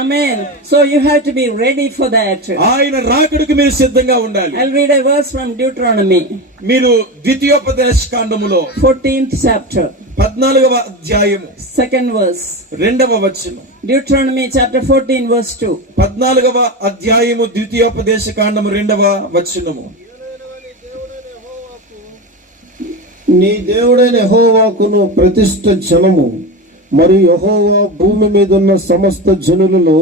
Amen so you have to be ready for that ఆయన రాకడకు మీరు సిద్ధంగా ఉండాలి. I will read a verse from Deuteronomy మీరు ద్వితీయోపదేశ కాండములో 14th చాప్టర్ 14వ అధ్యాయము. సెకండ్ వర్స్ రెండవ వచనం. డ్యూట్రోనమీ చాప్టర్ 14 వర్స్ 2 14వ అధ్యాయము ద్వితీయోపదేశ కాండము రెండవ వచనము. నీ దేవుడైన యెహోవాకును ప్రతిష్ఠ జనము. మరియు యెహోవా భూమి మీద ఉన్న సమస్త జనులలో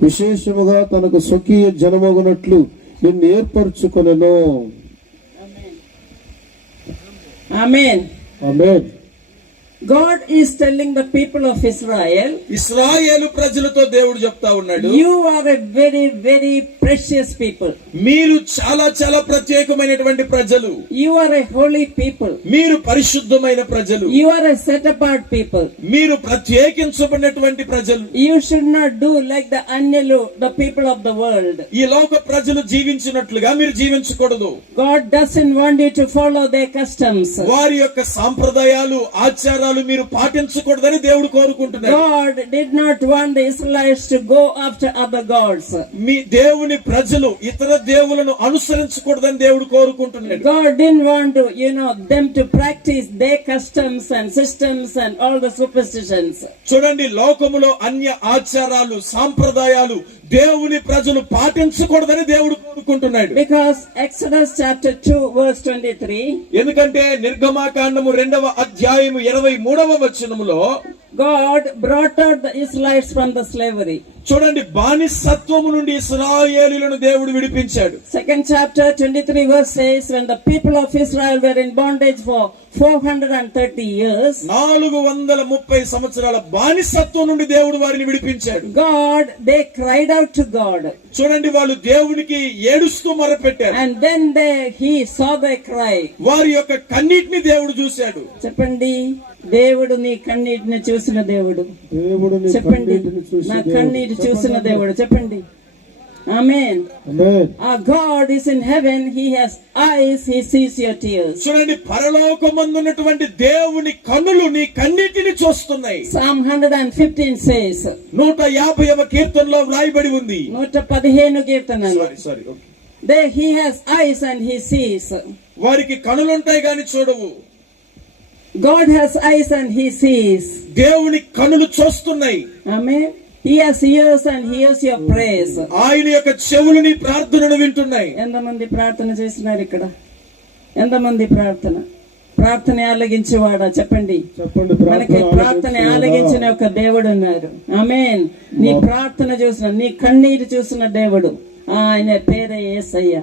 విశేషముగా తనకు స్వకీయ జనమగునట్లు నిన్ను ఏర్పరచుకొనెను Amen. Amen God is telling the people of Israel, ఇస్రాయేలు ప్రజలతో దేవుడు చెప్తా ఉన్నాడు you are a very, very precious people. మీరు చాలా చాలా ప్రత్యేకమైనటువంటి ప్రజలు You are a holy people. మీరు పరిశుద్ధమైన ప్రజలు You are a set apart people. మీరు ప్రత్యేకించబడినటువంటి ప్రజలు You should not do like the Anyalu, the people of the world. ఈ లోక ప్రజలు జీవించినట్లుగా మీరు జీవించకూడదు God doesn't want you to follow their customs. వారి యొక్క సాంప్రదాయాలు ఆచారాలు విధానాలు మీరు పాటించకూడదని దేవుడు కోరుకుంటున్నాడు. మీ దేవుని ప్రజలు ఇతర దేవులను అనుసరించకూడదని దేవుడు కోరుకుంటున్నాడు. To practice and systems and all the super చూడండి లోకములో అన్య ఆచారాలు సాంప్రదాయాలు దేవుని ప్రజలు పాటించకూడదని దేవుడు కోరుకుంటున్నాడు. Because Exodus chapter 2 verse 23, ఎందుకంటే నిర్గమాకాండము రెండవ అధ్యాయము ఇరవై మూడవ వచనములో God brought out the Israelites from the slavery. చూడండి బానిసత్వము నుండి ఇస్రాయేలీలను దేవుడు విడిపించాడు Second chapter 23 verse says, when the people of Israel were in bondage for 430 years, నాలుగు వందల ముప్పై సంవత్సరాల బానిసత్వం నుండి దేవుడు వారిని విడిపించాడు God, they cried out to God. చూడండి వాళ్ళు దేవునికి ఏడుస్తూ మొరపెట్టారు And then they, he saw their cry. వారి యొక్క కన్నీటిని దేవుడు చూశాడు చెప్పండి దేవుడు నీ కన్నీటిని చూసిన దేవుడు దేవుడు నీ చెప్పండి నా. కన్నీటి చూసిన దేవుడు చెప్పండి ఆమేన్ ఆమేన్ Our God is in heaven. He has eyes. He sees your tears. చూడండి పరలోకమందున్నటువంటి దేవుని కన్నులు నీ కన్నీటిని చూస్తున్నాయి Psalm 115 says, నూట యాభైవ కీర్తనలో వ్రాయబడి ఉంది నూట పదిహేను కీర్తనలు sorry sorry okay. There he has eyes and he sees. వారికి కనులుంటాయి గాని చూడవు God has eyes and he sees. దేవుని కనులు చూస్తున్నాయి. Amen. He has ears and hears your prayers. ఆయన యొక్క చెవులు నీ ప్రార్థనను వింటున్నాయి. ఎంతమంది ప్రార్థన చేస్తున్నారు ఇక్కడ? ఎంతమంది ప్రార్థన? ప్రార్థన ఆలగించేవాడా? చెప్పండి. చెప్పండి మనకి ప్రార్థన ఆలగించిన ఒక దేవుడు ఉన్నారు ఆమేన్ నీ ప్రార్థన చూసిన నీ కన్నీరు చూసిన దేవుడు. ఆయన పేరే ఏసయ్య.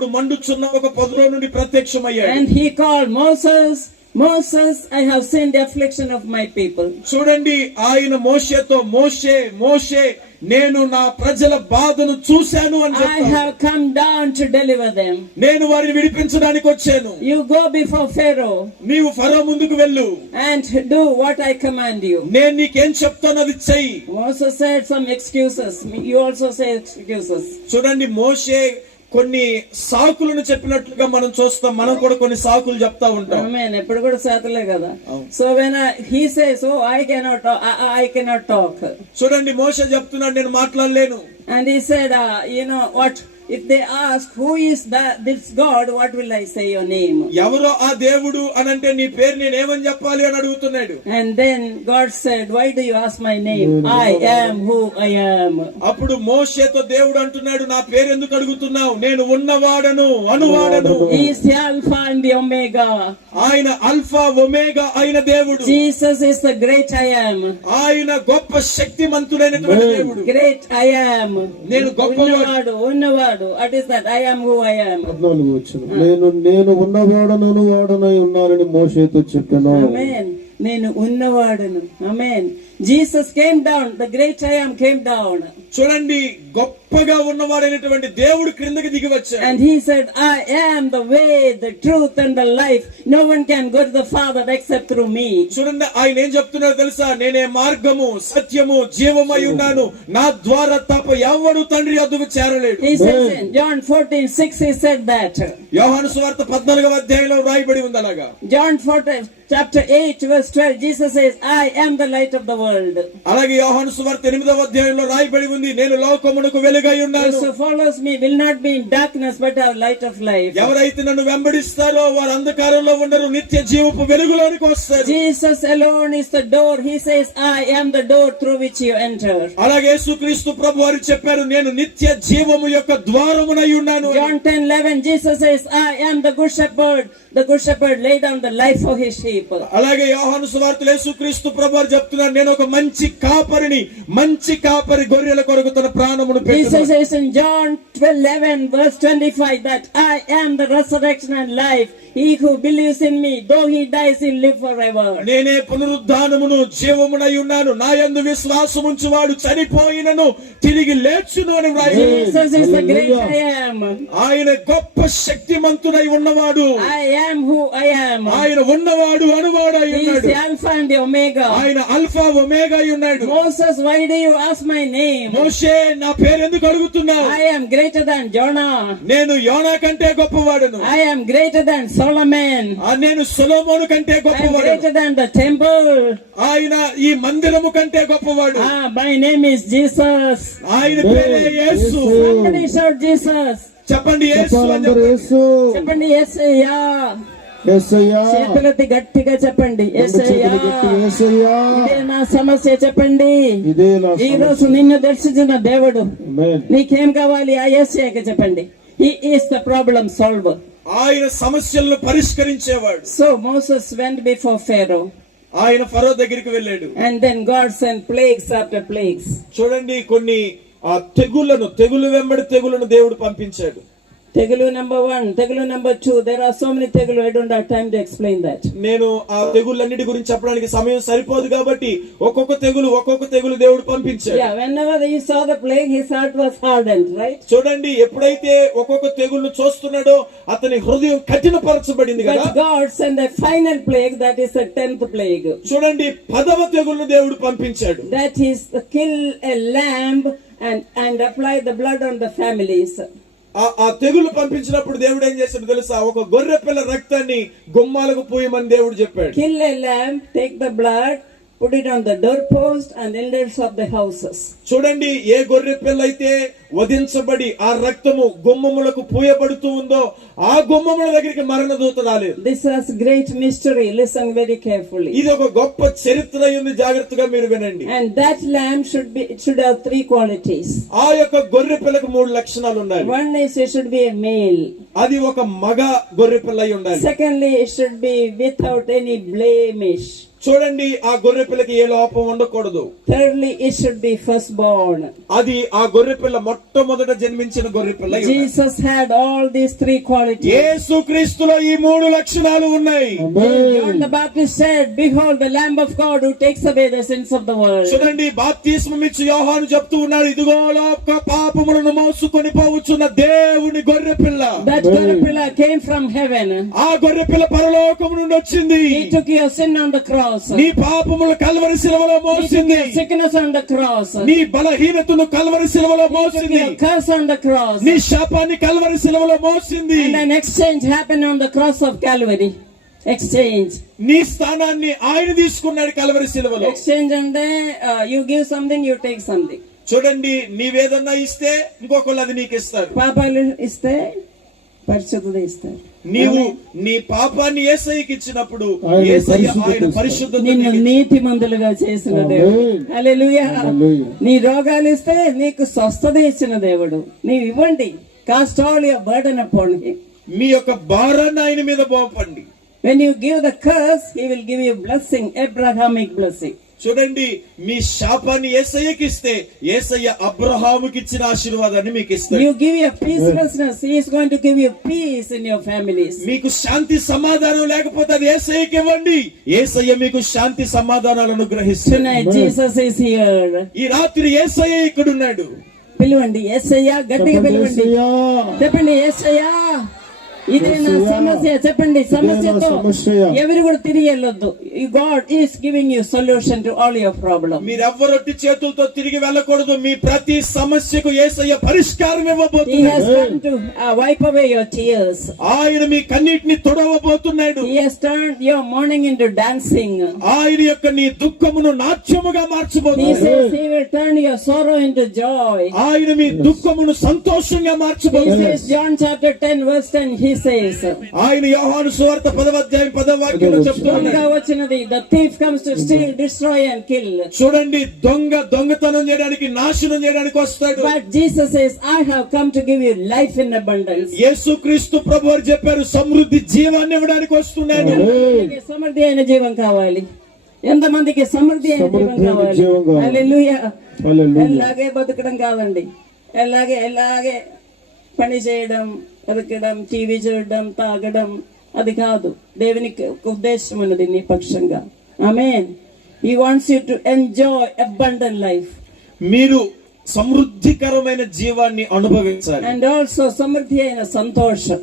మండుచున్న ఒక పొదలో నుండి ప్రత్యక్షమయ్యాడు And he called Moses, Moses, I have seen the affliction of my people. చూడండి ఆయన మోషేతో మోషే మోషే నేను నా ప్రజల బాధను చూశాను అని I చెప్పాడు have come down to deliver them. నేను వారిని విడిపించడానికి వచ్చాను You go before Pharaoh నీవు ఫరో ముందుకు వెళ్ళు and do what I command you. నేను నీకేం చెప్తాను అది చెయ్యి Moses said some excuses. You also say excuses. చూడండి మోషే కొన్ని సాకులను చెప్పినట్లుగా మనం చూస్తాం. మనం కూడా కొన్ని సాకులు చెప్తా ఉంటాం. ఎప్పుడు కూడా శాతలే కదా. So when he says oh I cannot I cannot talk చూడండి మోషే చెప్తున్నాడు నేను మాట్లాడలేను. And he said you know what if they ask who is this God what will I say your name ఎవరో ఆ దేవుడు అని అంటే నీ పేరు నేను ఏమని చెప్పాలి అని అడుగుతున్నాడు. And then God said why do you ask my name I am who I am అప్పుడు మోషేతో దేవుడు అంటున్నాడు నా పేరు ఎందుకు అడుగుతున్నావు? నేను ఉన్నవాడను అనువాడను. He is the Alpha and the Omega. ఆయన అల్ఫా ఒమేగా అయిన దేవుడు. Jesus is the great I am. ఆయన గొప్ప శక్తిమంతుడైనటువంటి దేవుడు. Great I am. నేను గొప్పవాడు. ఉన్నవాడు. ఉన్నవాడు What is that? I am who I am. పద్నాలుగు వచ్చిన నేను నేను ఉన్నవాడను వాడనై ఉన్నానని మోషేతో చెప్పాను Amen. నేను ఉన్నవాడను. Amen Jesus came down the great I am came down చూడండి గొప్పగా ఉన్నవాడైనటువంటి దేవుడు క్రిందకి దిగి వచ్చాడు. And he I am the truth and life no one can go the father except through చూడండి ఆయన ఏం చెప్తున్నారు తెలుసా? నేనే మార్గము సత్యము జీవమై ఉన్నాను. నా ద్వారా తప్ప ఎవ్వడు తండ్రి యొద్దకు చేరలేదు he said John 14 6 he said that యోహాను సువార్త 14వ అధ్యాయంలో రాయబడి ఉంది అలాగా? John 14 chapter 8, verse 12, Jesus says, I am the light of the world. అలాగే యోహాను సువార్త ఎనిమిదవ అధ్యాయంలో రాయబడి ఉంది నేను లోకమునకు వెలుగై ఉన్నాను who follows me will not be in darkness but have light of life. ఎవరైతే నన్ను వెంబడిస్తారో వారు అంధకారంలో ఉండరు నిత్య జీవపు వెలుగులోనికి వస్తారు Jesus alone is the door. He says, I am the door through which you enter. అలాగే యేసుక్రీస్తు ప్రభు వారు చెప్పారు నేను నిత్య జీవము యొక్క ద్వారమునై ఉన్నాను. John 10, 11, Jesus says, I am the good shepherd. The good shepherd laid down the life for his sheep. అలాగే యోహాను సువార్తలు యేసుక్రీస్తు ప్రభు వారు చెప్తున్నారు నేను ఒక మంచి కాపరిని మంచి కాపరి గొర్రెల కొరకు తన ప్రాణమును John 12, 11, verse 25, that I am the resurrection and life. He who believes in me, though he dies, he'll live forever. నేనే పునరుద్ధానమును జీవమునై ఉన్నాను నా యందు విశ్వాసముంచువాడు చనిపోయినను తిరిగి లేచును అని. ఆయన గొప్ప శక్తిమంతుడై ఉన్నవాడు I am who I am. ఆయన ఉన్నవాడు is ఉన్నాడు the Alpha and the Omega. ఆయన అల్ఫా ఒమేగా ఉన్నాడు Moses, why do you ask my name? మోషే నా పేరు ఎందుకు అడుగుతున్నావు I am greater than Jonah. నేను యోనా కంటే గొప్పవాడును I am greater than Solomon. ఆ నేను సొలొమోను కంటే I am గొప్పవాడు greater than the temple. ఆయన ఈ మందిరము కంటే గొప్పవాడు Ah, my name is Jesus. ఆయన పేరే యేసు shout Jesus. చెప్పండి యేసు చెప్పండి. యేసు యేసయ్యా చేతులెత్తి గట్టిగా చెప్పండి. ఇదే నా సమస్య చెప్పండి. ఇదే నా ఈ రోజు నిన్ను దర్శించిన దేవుడు. నీకేం కావాలి? ఆ ఎస్ఐకి చెప్పండి. ఈ ఈస్ ద ప్రాబ్లం సాల్వర్ ఆయన సమస్యలను పరిష్కరించేవాడు. So Moses went before Pharaoh ఆయన ఫరో దగ్గరికి వెళ్ళాడు. And then God sent plagues after plagues. చూడండి కొన్ని ఆ తెగుళ్ళను తెగులు వెంబడి తెగులను దేవుడు పంపించాడు. తెగులు నెంబర్ వన్ తెగులు number two there are so many తెగులు. I don't have time to explain that నేను ఆ తెగులన్నిటి గురించి చెప్పడానికి సమయం సరిపోదు కాబట్టి ఒక్కొక్క తెగులు ఒక్కొక్క తెగులు దేవుడు పంపించాడు. Yeah whenever he saw the plague he heart was harden right చూడండి ఎప్పుడైతే ఒక్కొక్క తెగులు చూస్తున్నాడో అతని హృదయం కఠినపరచబడింది కదా. But God send the final plague that is the 10th plague చూడండి 10వ తెగులు దేవుడు పంపించాడు. That is kill a lamb and and apply the blood on the families ఆ- ఆ తెగులు పంపించినప్పుడు దేవుడు ఏం చేశాడు తెలుసా? ఒక గొర్రె పిల్ల రక్తాన్ని గుమ్మాలకు పోయమని దేవుడు చెప్పాడు. Kill a take the blood put it on the doorpost and elders of the houses. చూడండి ఏ గొర్రె పిల్ల అయితే వధించబడి ఆ రక్తము గుమ్మములకు పూయబడుతూ ఉందో ఆ గుమ్మముల దగ్గరికి మరణ దూత రాలేదు This was great mystery. Listen very carefully. ఇది ఒక గొప్ప చరిత్ర ఉంది జాగ్రత్తగా మీరు వినండి And that lamb should be it should have three qualities. ఆ యొక్క గొర్రె పిల్లకు మూడు లక్షణాలు ఉండాలి One is it should be a male. అది ఒక మగ గొర్రె పిల్ల అయి ఉండాలి Secondly, it should be without any blemish. చూడండి ఆ గొర్రె పిల్లకి ఏ లోపం ఉండకూడదు. థర్డ్లీ ఇట్ ఫస్ట్ బోర్న్ అది ఆ గొర్రె పిల్ల మొట్టమొదట జన్మించిన గొర్రె పిల్ల Jesus had all these three quality యేసు ఈ మూడు లక్షణాలు ఉన్నాయి. The baptist said behold the చూడండి బాప్తిస్మ చెప్తూ ఉన్నాడు ఇదిగో లోక పాపములను మోసుకొని పోవుచున్న దేవుని గొర్రె పిల్ల. దట్ గొర్రె పిల్ల కేమ్ ఫ్రమ్ హెవెన్ ఆ గొర్రె పిల్ల పరలోకము నుండి వచ్చింది. He took your sin on cross. నీ పాపములు కల్వరి took మోసింది your sickness on the cross. నీ బలహీనతను కల్వరి took మోసింది your curse on the cross. నీ శాపాన్ని కల్వరి శిలవలో మోసింది And an exchange happened on the cross of Calvary. Exchange. నీ స్థానాన్ని ఆయన తీసుకున్నాడు Calvary and then uh, you give something, you take something. చూడండి నీవేదన్నా ఇస్తే ఇంకొకళ్ళు అది నీకు ఇస్తారు పాపాలు ఇస్తే పరిశుద్ధత ఇస్తారు నీవు నీ పాపాన్ని ఏసైకి ఇచ్చినప్పుడు ఆయన ఇస్తాడు. పరిశుద్ధత నిన్ను నీతి మందులుగా చేసిన దేవుడు. Hallelujah. నీ రోగాలు ఇస్తే నీకు స్వస్థత ఇచ్చిన దేవుడు. నీవు ఇవ్వండి. Cast all your burden him. మీ యొక్క భారాన్ని ఆయన మీద పోపండి. When you give the curse, he will give you blessing, Abrahamic blessing. చూడండి మీ శాపాన్ని ఏసయ్యకి ఇస్తే ఏసయ్య అబ్రహాముకి ఇచ్చిన ఆశీర్వాదాన్ని మీకు ఇస్తాడు You give your peacefulness, He is going to give you peace in your families. మీకు శాంతి సమాధానం లేకపోతే అది ఏసయ్యకి ఇవ్వండి. ఏసయ్య మీకు శాంతి సమాధానాలను అనుగ్రహిస్తాడు. Jesus is here. ఈ రాత్రి ఏసయ్య ఇక్కడ ఉన్నాడు పిలవండి ఎస్ఐయా గట్టిగా చెప్పండి పిలవండి. యేసయ్యా. చెప్పండి ఎస్ఐయా ఇదే నా యేసయ్యా. సమస్య చెప్పండి సమస్యతో సమస్య. ఎవరు కూడా తిరిగి వెళ్ళొద్దు God is giving you solution to all your problem మీరెవ్వరొట్టి చేతులతో తిరిగి వెళ్ళకూడదు మీ ప్రతి సమస్యకు ఏసయ్య పరిష్కారం ఇవ్వబోతున్నాడు wipe away your tears. ఆయన మీ కన్నీటిని తొడవబోతున్నాడు He has turned your mourning into dancing. ఆయన యొక్క నీ దుఃఖమును నాట్యముగా మార్చబోతున్నాడు he will turn your sorrow into joy. ఆయన మీ దుఃఖమును సంతోషంగా మార్చబోతున్నాడు John chapter 10 verse 10, says, ఆయన యోహాను సువార్త పదవ అధ్యాయం పదవ వాక్యంలో చెప్తూ దొంగ ఉన్నాడు వచ్చినది the thief comes to steal, destroy and kill. చూడండి దొంగ దొంగతనం చేయడానికి నాశనం చేయడానికి వస్తాడు But Jesus says, I have come to give you life in abundance. యేసుక్రీస్తు ప్రభు వారు చెప్పారు సమృద్ధి జీవాన్ని ఇవ్వడానికి వస్తున్నాడు సమృద్ధి అయిన జీవం కావాలి ఎంతమందికి సమృద్ధి అయిన జీవం సమృద్ధి అయిన కావాలి జీవం కావాలి. హల్లెలూయా. హల్లెలూయా. ఎలాగే బతకడం కాదండి ఎలాగే ఎలాగే పని చేయడం బతకడం టీవీ చూడడం తాగడం అది కాదు. దేవునికి ఒక ఉద్దేశం ఉన్నది నీ పక్షంగా. ఆమె ఈ wants you to enjoy abundant life మీరు సమృద్ధికరమైన జీవాన్ని అనుభవించాలి. అండ్ ఆల్సో సమృద్ధి అయిన సంతోషం.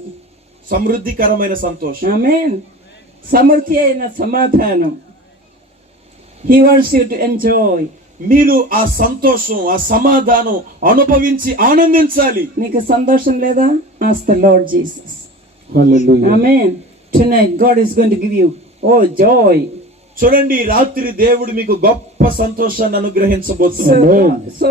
సమృద్ధికరమైన సంతోషం. ఆమెన్ సమృద్ధి అయిన సమాధానం. He wants you to enjoy మీరు ఆ సంతోషం ఆ సమాధానం అనుభవించి ఆనందించాలి. నీకు సంతోషం లేదా? As the Lord Jesus hallelujah. Amen tonight God is going to give you oh joy చూడండి రాత్రి దేవుడు మీకు గొప్ప సంతోషాన్ని అనుగ్రహించబోతున్నాడు. So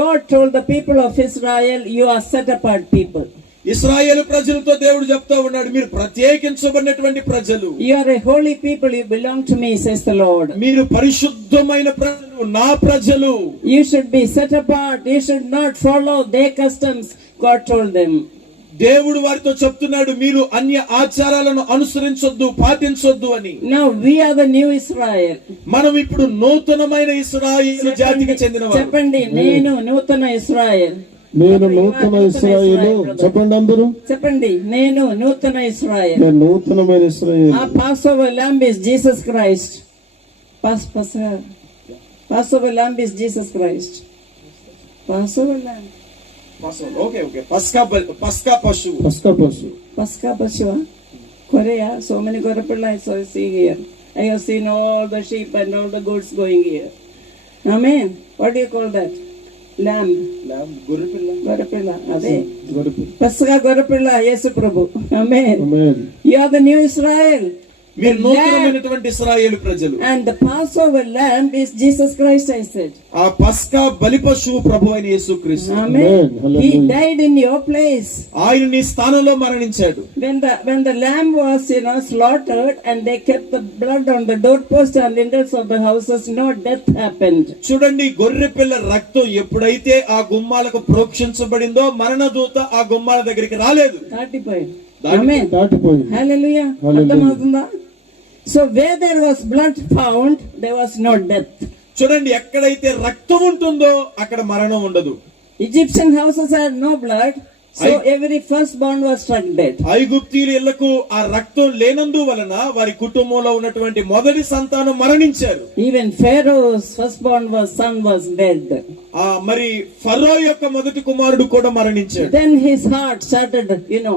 God told the people of Israel you are set apart people Israel ప్రజలతో దేవుడు చెప్తా ఉన్నాడు మీరు ప్రత్యేకించబడినటువంటి ప్రజలు. You are a holy people you belong to me says the Lord మీరు పరిశుద్ధమైన ప్రజలు నా ప్రజలు. You should be set apart you should not follow they customs God told them దేవుడు వారితో చెప్తున్నాడు మీరు అన్య ఆచారాలను అనుసరించొద్దు పాటించొద్దు అని. Now we are the new Israel మనం ఇప్పుడు నూతనమైన ఇస్రాయేల్ జాతికి చెందిన చెప్పండి నేను నూతన ఇస్రాయల్. నేను నూతన ఇస్రాయేలు చెప్పండి అందరూ చెప్పండి నేను నూతన ఇస్రాయల్ నేను నూతనమైన ఇస్రాయేలు Our Passover lamb is Jesus Christ. Pas, pas, Passover lamb is Jesus Christ. Passover lamb. Okay okay పస్కా పస్కా పశువు పస్కా పశు Pascha Pashua. Korea, so many Gorapilla I saw see here. I have seen all the sheep and all the goats going here. Amen. What do you that? Lamb. గొర్రెపిల్ల Gorapilla. Ade. గొర్రె Pascha Gorapilla, Yesu Prabhu. Amen. Amen. You are the new Israel. మీరు నూతనమైనటువంటి ఇశ్రాయేలు ప్రజలు. And the passover lamb is Jesus Christ I said ఆ పస్కా బలిపశు ప్రభు అయిన amen hallelujah he died in your place ఆయన నీ స్థానంలో మరణించాడు. When the when the lamb was you know slaughtered and they kept the blood on the door post and lintels of the houses no death happened చూడండి గొర్రె పిల్ల రక్తం ఎప్పుడైతే ఆ గుమ్మాలకు ప్రోక్షించబడిందో మరణ దూత ఆ గుమ్మాల దగ్గరికి రాలేదు. దాటిపోయింది. దాటిపోయింది. హల్లెలూయా అర్థమవుతుందా? So where there was blood found, there was no death. చూడండి ఎక్కడైతే రక్తం ఉంటుందో అక్కడ మరణం ఉండదు Egyptian houses had no blood, ఐగుప్తీలకు ఆ రక్తం లేనందు వలన వారి కుటుంబంలో ఉన్నటువంటి మొదటి సంతానం మరణించారు. ఈవెన్ సన్ డెడ్ ఆ మరి ఫరో యొక్క మొదటి కుమారుడు కూడా మరణించాడు. Then his heart started you know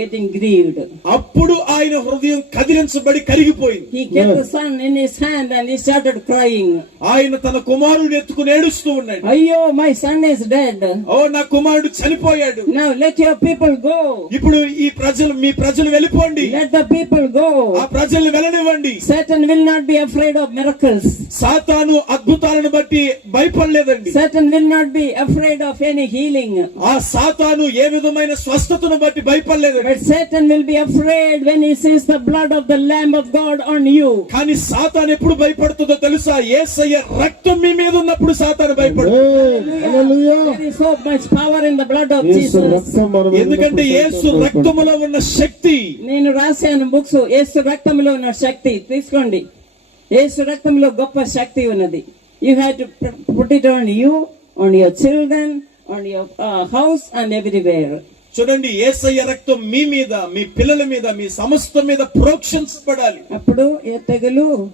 getting grieved అప్పుడు ఆయన హృదయం కదిలించబడి కరిగిపోయింది. He kept son in his hand and he started crying ఆయన తన కుమారుడిని ఎత్తుకొని ఏడుస్తూ ఉన్నాడు. అయ్యో my son is dead oh నా కుమారుడు చనిపోయాడు. Now let your people go. ఇప్పుడు ఈ ప్రజలు మీ ప్రజలు వెళ్ళిపోండి Let the people ఆ go. ప్రజల్ని వెళ్ళనివ్వండి Satan will not be afraid of miracles. సాతాను అద్భుతాలను బట్టి భయపడలేదండి Satan will not be afraid of any healing. ఆ సాతాను ఏ విధమైన స్వస్థతను బట్టి భయపడలేదండి But Satan will be afraid when he sees the blood of the Lamb of God on you. కానీ సాతాను ఎప్పుడు భయపడుతుందో తెలుసా ఏసయ్య రక్తం మీ మీద ఉన్నప్పుడు సాతాను భయపడు ఆమేన్. హల్లెలూయా. There is so much power in the blood of Jesus. ఎందుకంటే యేసు. రక్తములో ఉన్న శక్తి. నేను రాశాను బుక్స్. యేసు రక్తంలో ఉన్న శక్తి. తీసుకోండి. యేసు రక్తంలో గొప్ప శక్తి ఉన్నది. You have to put it on you on your children on your house and everywhere చూడండి ఏసయ్య రక్తం మీ మీద మీ పిల్లల మీద మీ సమస్త మీద ప్రోక్షించబడాలి. అప్పుడు ఏ తెగులు?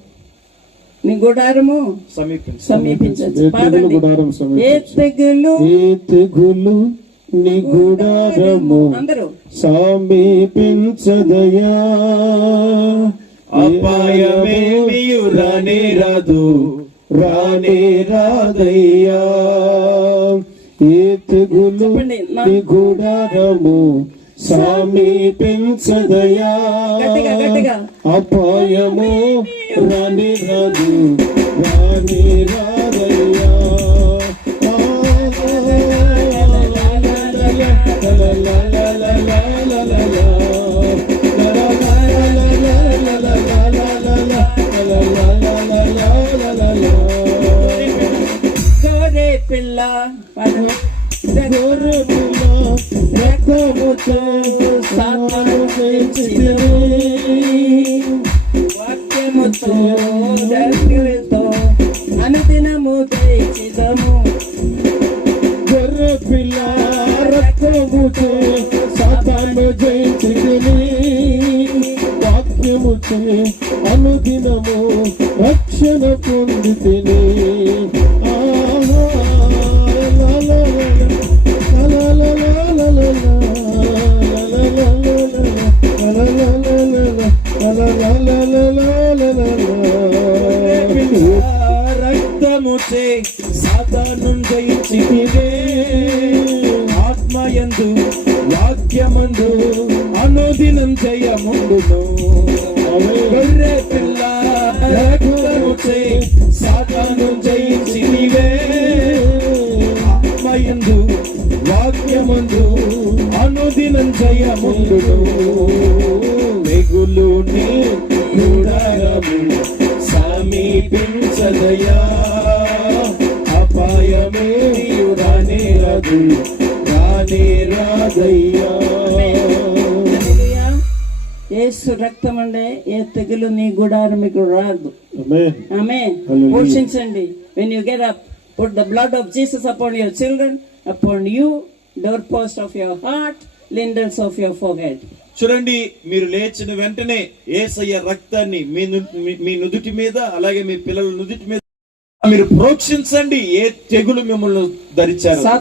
నీ గుడారము సమీపించ. సమీపించచ్చు ఏ తెగులు? ఏ. తెగులు? నిగుడారము సమీపించదయా. అపాయమేమియు రాని రాదు. రాని రాదయ్యా. ఏ తెగులు నిగుడారము సమీపించదయా. అపాయము రాని రాదు. రాని రాదయ్యా. పిల్ల గోరు పిల్ల రెక్కబుతో సాధన చేసి రక్తముచే సాతాను జయించితివే. ఆత్మయందు వాక్యమందు అనుదినం జయముండును. గొర్రె పిల్ల రక్తముచే సాతాను జయించితివే. ఆత్మయందు వాక్యమందు అనుదినం జయముండును. మిగులు నీ గుడారము సమీపించదయా అపాయమే రానే రాదు రానే రాదయ్యా. యేసు రక్తం అంటే ఏ తెగులు నీ గుడారం మీకు రాదు ఆమేన్. ఆమె. పోషించండి when you get up put the blood of Jesus upon your children upon you door post of your heart lintels of your forget చూడండి మీరు లేచిన వెంటనే ఏసయ్య రక్తాన్ని మీ మీ- మీ నుదుటి మీద అలాగే మీ పిల్లల నుదుటి మీద మీరు ప్రోక్షించండి ఏ తెగులు మిమ్మల్ని ధరించారు.